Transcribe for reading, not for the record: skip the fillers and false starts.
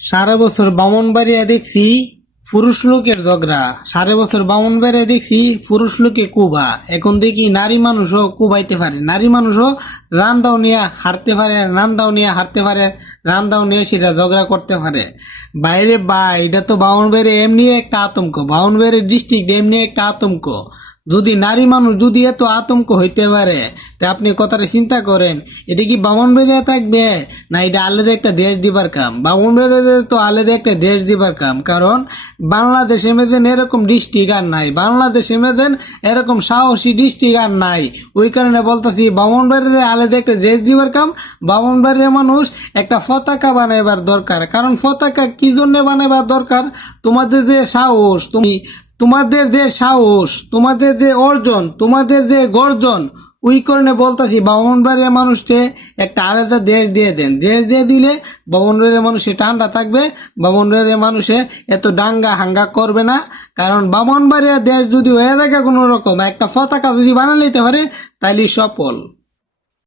সারা বছর ব্রাহ্মণবাড়িয়া দেখছি পুরুষ লোকের ঝগড়া, সারা বছর ব্রাহ্মণবাড়িয়া দেখছি পুরুষ লোকে কুবা। এখন দেখি নারী মানুষও কুবাইতে পারে, নারী মানুষও রান্দাও নিয়ে হারতে পারে, রান্দাও নিয়ে সেটা ঝগড়া করতে পারে। বাইরে বা এটা তো ব্রাহ্মণবাড়িয়া এমনি একটা আতঙ্ক, ব্রাহ্মণবাড়িয়া ডিস্ট্রিক্ট এমনি একটা আতঙ্ক। যদি নারী মানুষ যদি এত আতঙ্ক হইতে পারে, তা আপনি কথাটা চিন্তা করেন, এটা কি ব্রাহ্মণবাড়িয়া থাকবে না এটা আলাদা একটা দেশ দিবার কাম? ব্রাহ্মণবাড়িয়া তো আলাদা একটা দেশ দিবার কাম, কারণ বাংলাদেশে মেয়েদের এরকম ডিস্ট্রিক্ট আর নাই, বাংলাদেশে মেয়েদের এরকম সাহসী ডিস্ট্রিক্ট আর নাই। ওই কারণে বলতেছি ব্রাহ্মণবাড়িয়া আলাদা একটা দেশ দিবার কাম। ব্রাহ্মণবাড়িয়া মানুষ একটা পতাকা বানাইবার দরকার, কারণ পতাকা কি জন্য বানাইবার দরকার? তোমাদের যে সাহস, তোমাদের যে সাহস, তোমাদের যে অর্জন, তোমাদের যে গর্জন, ওই কারণে বলতেছি ব্রাহ্মণবাড়িয়া মানুষকে একটা আলাদা দেশ দিয়ে দেন। দেশ দিয়ে দিলে ব্রাহ্মণবাড়িয়া মানুষে ঠান্ডা থাকবে, ব্রাহ্মণবাড়িয়া মানুষে এত দাঙ্গা হাঙ্গা করবে না। কারণ ব্রাহ্মণবাড়িয়া দেশ যদি হয়ে থাকে কোনো রকম একটা পতাকা যদি বানা নিতে পারে, তাইলে সফল।